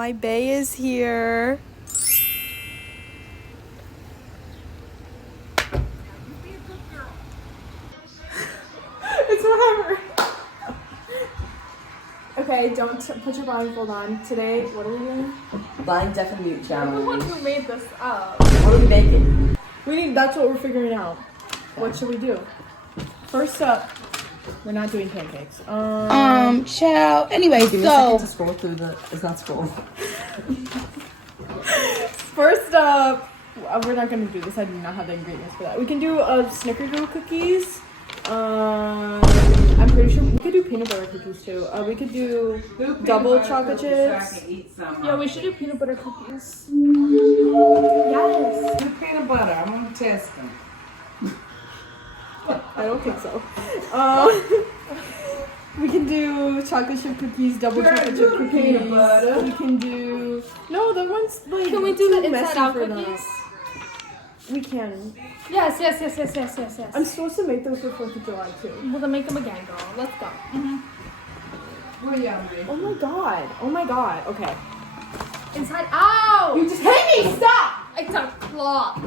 My bae is here. It's whatever. Okay, don't put your blindfold on. Today, what are we doing? Blind, deaf, and mute challenge. You're the one who made this up. What are we making? That's what we're figuring out. What should we do? First up, we're not doing pancakes. Child. Anyway, Give me a second to scroll through the. It's not scroll. First up, we're not gonna do this. I do not have the ingredients for that. We can do snickerdoodle cookies. I'm pretty sure we could do peanut butter cookies too. We could do double chocolate chips. Yeah, we should do peanut butter cookies. Yes. Do peanut butter. I'm gonna test them. I don't think so. We can do chocolate chip cookies, double chocolate chip cookies. Peanut butter. We can do the ones like. Can we do the too messy inside out for them. cookies? We can. Yes. I'm supposed to make those for 4th of July too. We'll then make them again, girl. Let's go. What are y'all doing? Oh my god. Okay. Inside out! You just hit me! Stop! It's a flop.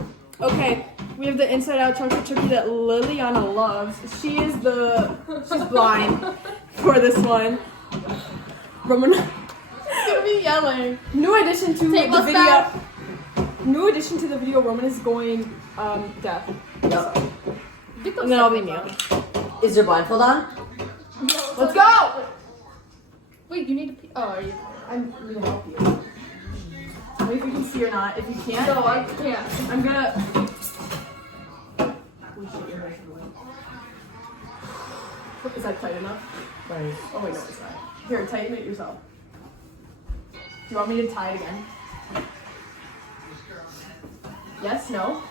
Okay, we have the inside out chocolate chip that Liliana loves. She's blind for this one. Roman. It's gonna be yelling. New addition to Tape the us video. back. New addition to the video. Roman is going deaf. Yep. Get those And then I'll be mute. Is your blindfold on? Let's go! Wait, you need to pee. Oh, are you? I'm gonna help you. Tell me if you can see or not. If you can't, No, I can't. I'm gonna. Is that tight enough? Right. Oh wait, no, it's not. Here, tighten it yourself. Do you want me to tie it again? Yes, no?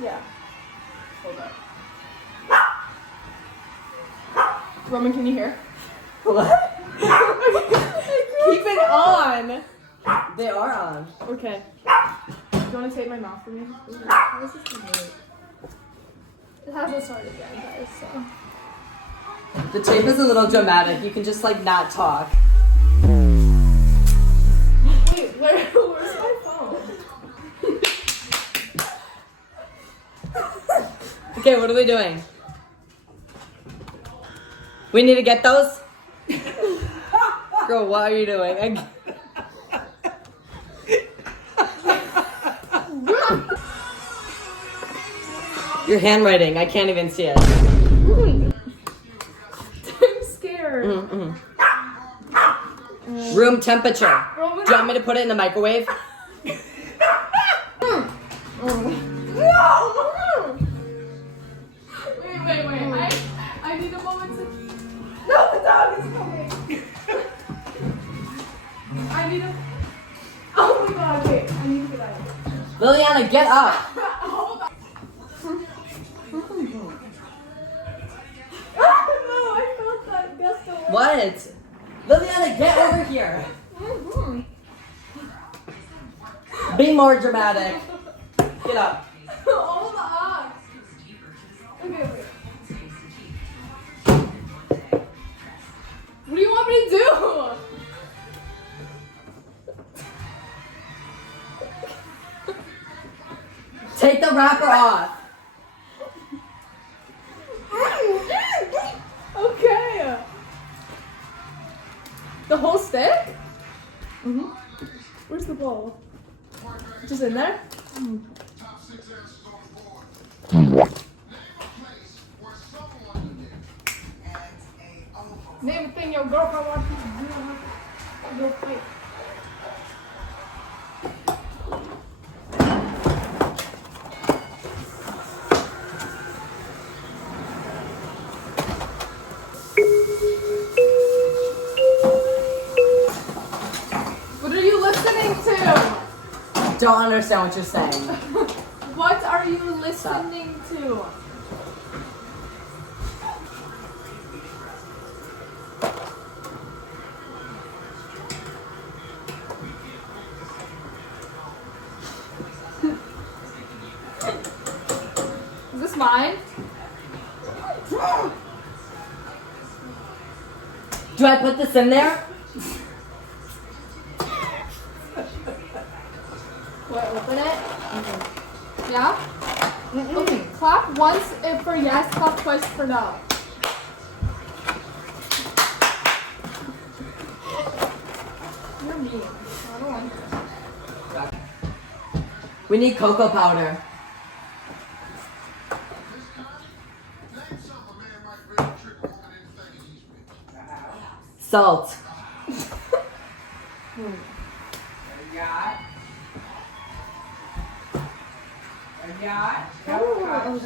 Yeah. Hold up. Roman, can you hear? What? Keep it on! They are on. Okay. Do you want to tape my mouth for me? This is weird. It hasn't started yet, guys, so. The tape is a little dramatic. You can just like not talk. Wait, where's my phone? Okay, what are we doing? We need to get those? Girl, what are you doing? Your handwriting, I can't even see it. I'm scared. Room temperature. Roman, Do you want me to put it in the microwave? Wait. I need a moment to. No, the dog is coming. I need a. Oh my god, wait. I need to get out of here. Liliana, get up. Hold on. No, I felt that gust of wind. What? Liliana, get over here. Be more dramatic. Get up. Hold on. Okay. What do you want me to do? Take the wrapper off. Okay. The whole stick? Where's the bowl? Just in there? Name a thing your girlfriend wants you to do. Real quick. What are you listening to? Don't understand what you're saying. What are you listening to? Is this mine? Do I put this in there? What, open it? Yeah? Okay, clap once for yes, clap twice for no. You're mean. I don't like that. We need cocoa powder. Salt. A yacht. A yacht. Oh,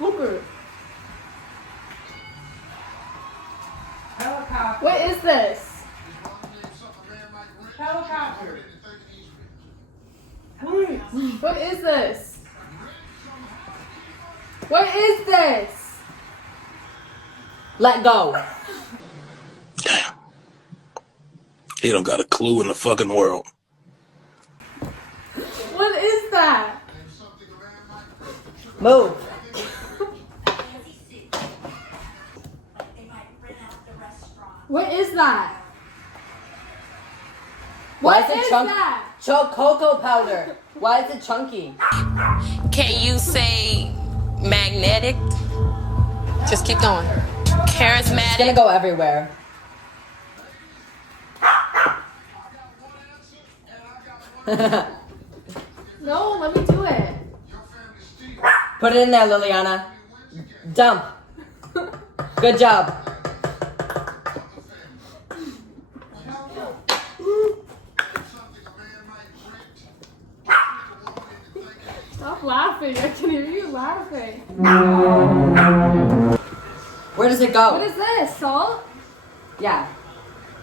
look at it. Helicopter. What is this? Helicopter. What is this? What is this? Let go. Damn. He don't got a clue in the fucking world. What is that? Move. What is that? Why What is it is chunky? that? Cocoa powder. Why is it chunky? Can you say magnetic? Just keep going. It's gonna Charismatic. go everywhere. No, let me do it. Put it in there, Liliana. Dump. Good job. Stop laughing. I can hear you laughing. Where does it go? What is this? Salt? Yeah.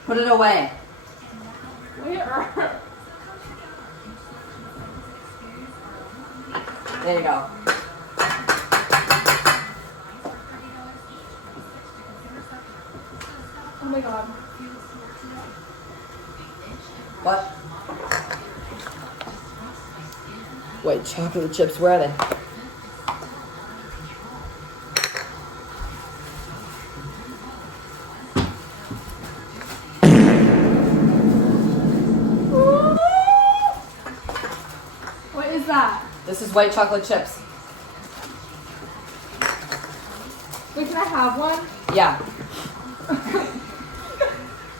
Put it away. Where? There you go. Oh my god. What? Wait, chocolate chips, where are they? What is that? This is white chocolate chips. Wait, can I have one? Yeah.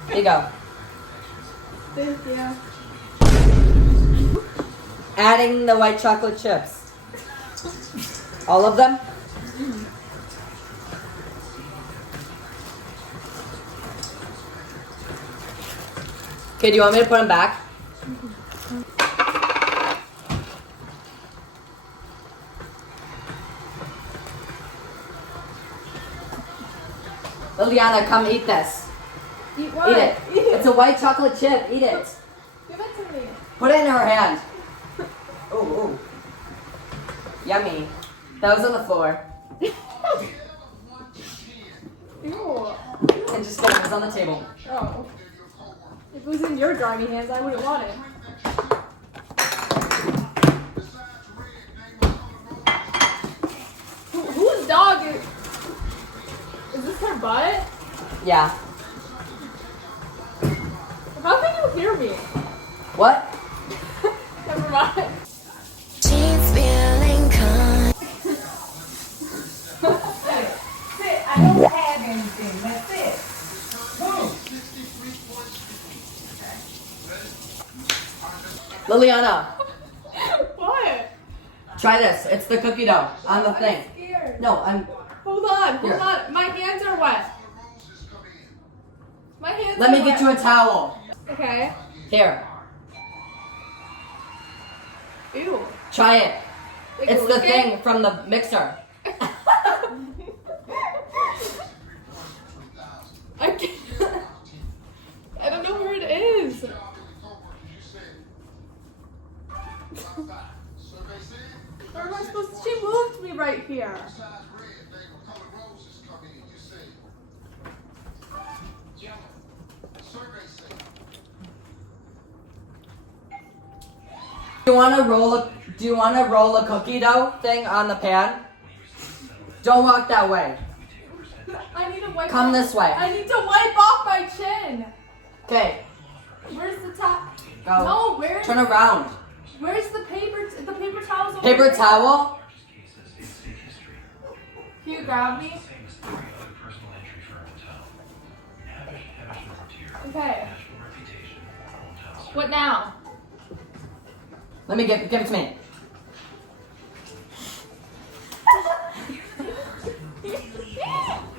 Here you go. Thank you. Adding the white chocolate chips. All of them? Okay, do you want me to put them back? Liliana, come eat this. Eat what? Eat it. It's a white chocolate chip. Eat it. Give it to me. Put it in her hand. Ooh, ooh. Yummy. That was on the floor. Ew. And just kidding, it was on the table. Oh. If it was in your grimy hands, I wouldn't want it. Whose dog is... Is this her butt? Yeah. How can you hear me? What? Never mind. She's feeling kind. Sit. I don't have anything. That's it. Liliana, What? try this. It's the cookie dough on the thing. Scared. No, I'm. Hold on, hold Here. on. My hands are wet. My hands Let are me wet. get you a towel. Okay. Here, Ew. try it. Like It's the lick it? thing from the mixer. I can't. I don't know where it is. Where am I supposed to? She moved me right here. Do you want to roll a cookie dough thing on the pan? Don't walk that way. I I need to wipe. Come off. this way. I need to wipe off my chin. Okay, Where's the top? go. No, where's Turn around. where's the paper? The paper towel's over Paper there. towel. Can you grab me? Okay. What now? Let me give it to me.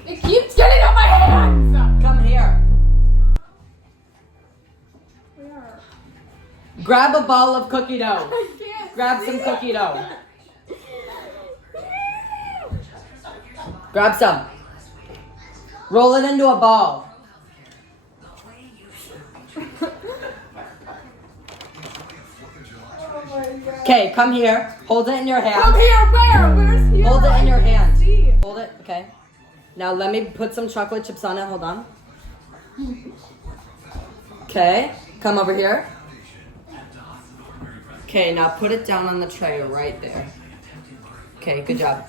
It keeps getting on my hands. Come here. Where? Grab a ball of cookie dough. I can't. Grab some cookie dough. Grab some. Roll it into a ball. Okay, come here. Hold it in your hand. Come here. Where? Where's here? Hold it in your I can't hand. see. Hold it. Okay. Now let me put some chocolate chips on it. Hold on. Okay. Come over here. Okay, now put it down on the tray right there. Okay, good job.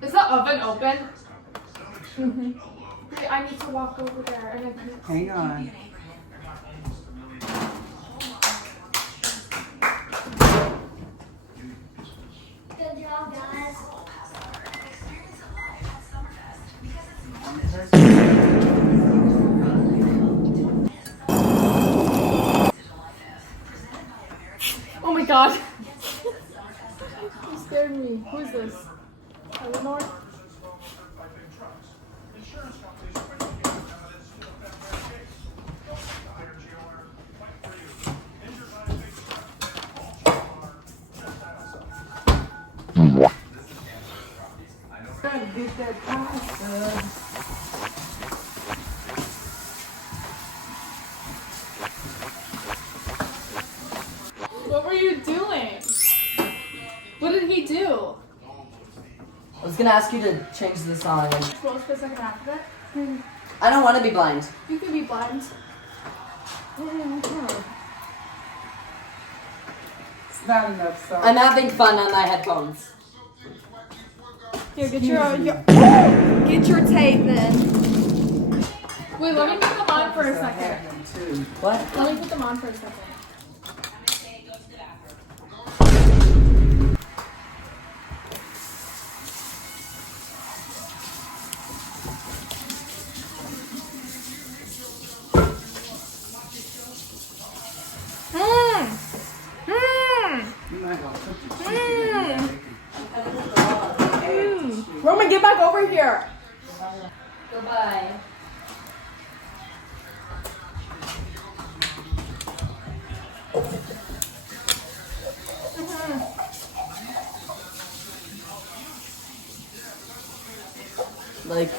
Is the oven open? Wait, I need to walk over there and I can. Hang on. Good job, guys. Oh my god. You scared me. Who is this? Eleanor? What were you doing? What did he do? I was gonna ask you to change the song. Close for a second after that. I don't want to be blind. You can be blind. It's not enough, so. I'm having fun on my headphones. Here, get your tape then. Wait, let me put them on for a second. What? Let me put them on for a second. Roman, get back over here. Goodbye. Like,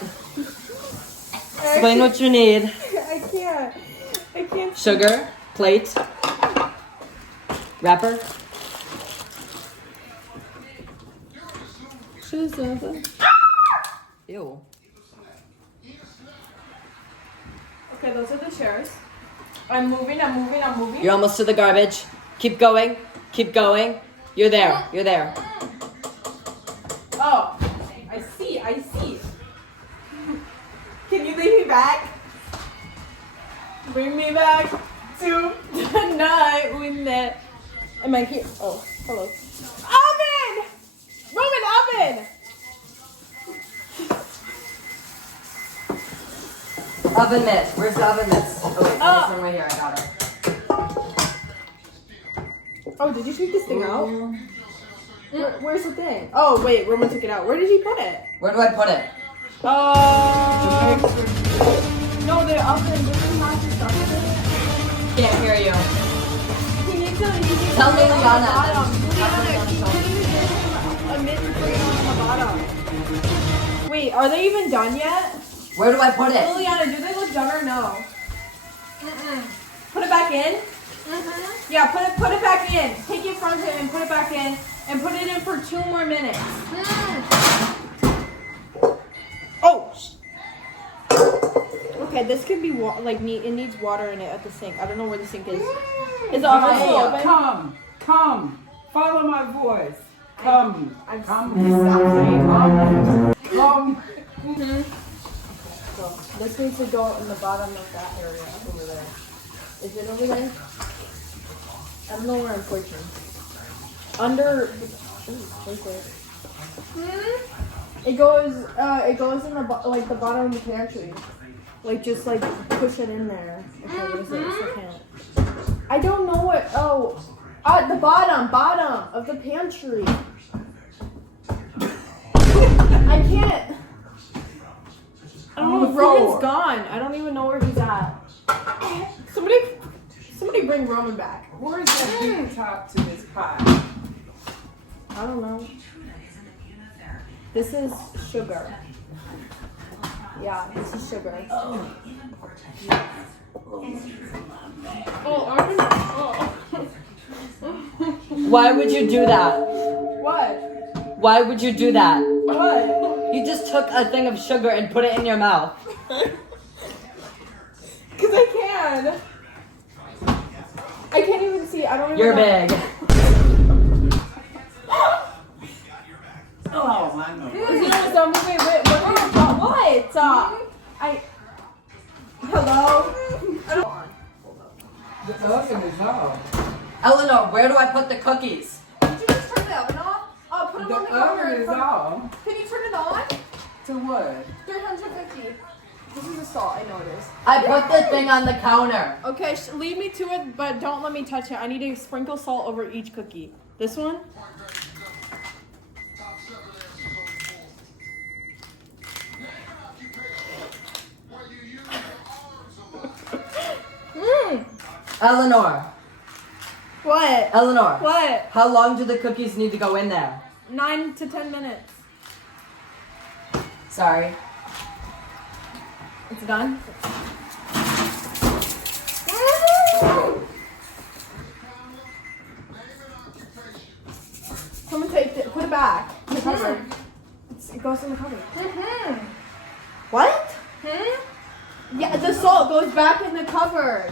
explain what you need. I can't. I can't. Sugar, plate, wrapper. Ew. Okay, those are the chairs. I'm moving. You're almost to the garbage. Keep going. Keep going. You're there. You're there. Oh, I see. Can you leave me back? Bring me back to the night when that. Am I here? Oh, hello. Oven! Roman, oven! Oven mitt. Where's the oven mitts? Oh, wait. There's one right here. I got it. Oh, did you take this thing out? Where's the thing? Oh, wait, Roman took it out. Where did he put it? Where do I put it? No, the oven. This is not your stuff. Can't hear you. He needs to Tell put it on the Liliana. bottom. Liliana, you need to give him a mitt and put it on the bottom. Wait, are they even done yet? Where do I put it? Liliana, do they look done or no? Put it back in? Yeah, put it back in. Take it from him and put it back in. And put it in for 2 more minutes. Okay, this can be it needs water in it at the sink. I don't know where the sink is. Is it obviously open? Come. Follow my voice. Come. Come. So this needs to go in the bottom of that area over there. Is it over there? I don't know where I'm pushing. Under. Right there. It goes in the the bottom of the pantry. Just push it in there. Okay, what is this? I can't. I don't know what. Oh, at the bottom of the pantry. I can't. I don't know. Roman's gone. I don't even know where he's at. Somebody bring Roman back. Where's that big top to this pie? I don't know. This is sugar. Yeah, this is sugar. Why would you do that? What? Why would you do that? What? You just took a thing of sugar and put it in your mouth. Because I can. I can't even see. I don't even You're know. big. Oh, I know. What? Hello? The oven is off. Eleanor, where do I put the cookies? Did you just turn the oven off? Oh, put them The on the counter. oven is off. Can you turn it on? To what? 350. This is a salt. I know it is. I put the thing on the counter. Okay, lead me to it, but don't let me touch it. I need to sprinkle salt over each cookie. This one? Eleanor. What? Eleanor. What? How long do the cookies need to go in there? 9 to 10 minutes. Sorry. It's done? Someone take it. Put it back. In the cupboard. It goes in the cupboard. What? Yeah, the salt goes back in the cupboard.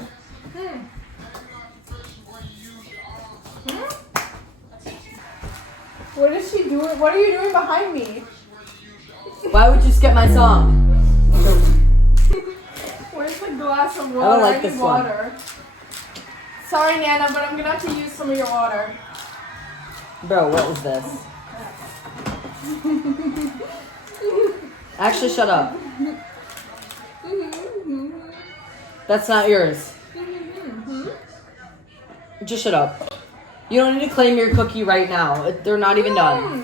What is she doing? What are you doing behind me? Why would you skip my song? Where's the glass of water? I don't like need this one. water. Sorry, Nana, but I'm gonna have to use some of your water. Bro, what was this? Actually, shut up. That's not yours. Just shut up. You don't need to claim your cookie right now. They're not even done.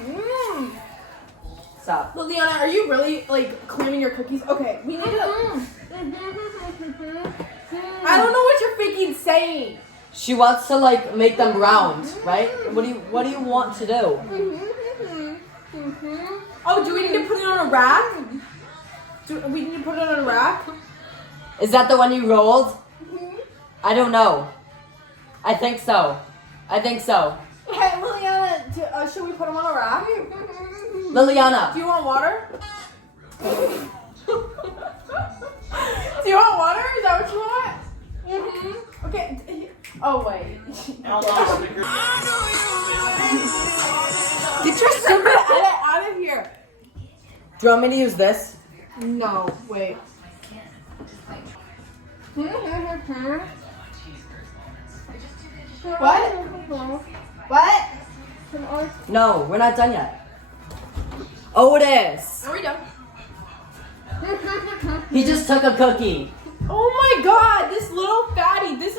Stop. Liliana, are you really claiming your cookies? Okay, we need to. I don't know what you're freaking saying. She wants to make them round, right? What do you want to do? Oh, do we need to put it on a rack? Do we need to put it on a rack? Is that the one you rolled? I don't know. I think so. Hey, Liliana, should we put them on a rack? Liliana. Do you want water? Do you want water? Is that what you want? Okay. Oh, wait. Get your stupid edit out of here. Do you want me to use this? No, wait. What? What? No, we're not done yet. Otis. Are we done? He just took a cookie. Oh my god, this little fatty. This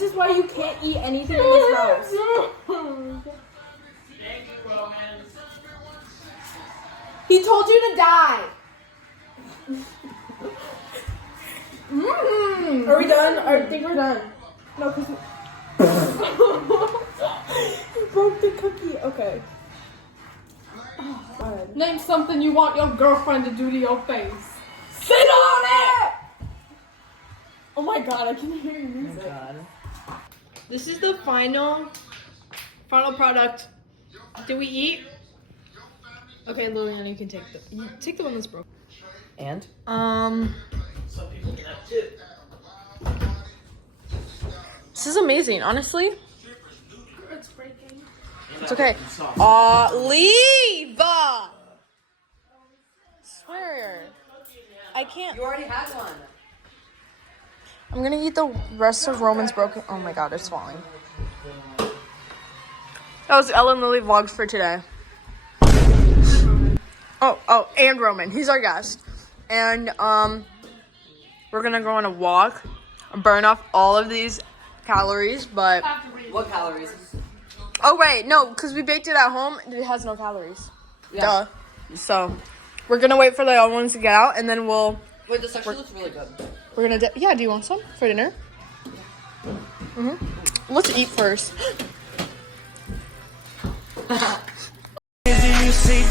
is why you can't eat anything in this house. He told you to die. Are we done? I think we're done. No, because you broke the cookie. Okay. Oh, Name something you want your girlfriend to do to your face. sit on it! Oh my god, I can hear you music. Oh God. This is the final product. Did we eat? Okay, Liliana, you can take the one that's broken. And? Some people can have tip. This is amazing, honestly. It's breaking. It's okay. Leave! Swear. I can't. You already had one. I'm gonna eat the rest of Roman's broken. Oh my god, it's falling. That was Ellen Lily vlogs for today. Oh, and Roman. He's our guest. And we're gonna go on a walk, burn off all of these calories, but What calories? oh wait, no, because we baked it at home. It has no calories. Yeah. Duh. So we're gonna wait for the other ones to get out, and then Wait, this actually looks really good. we're gonna yeah. Do you want some for dinner? Let's eat first. Do you say,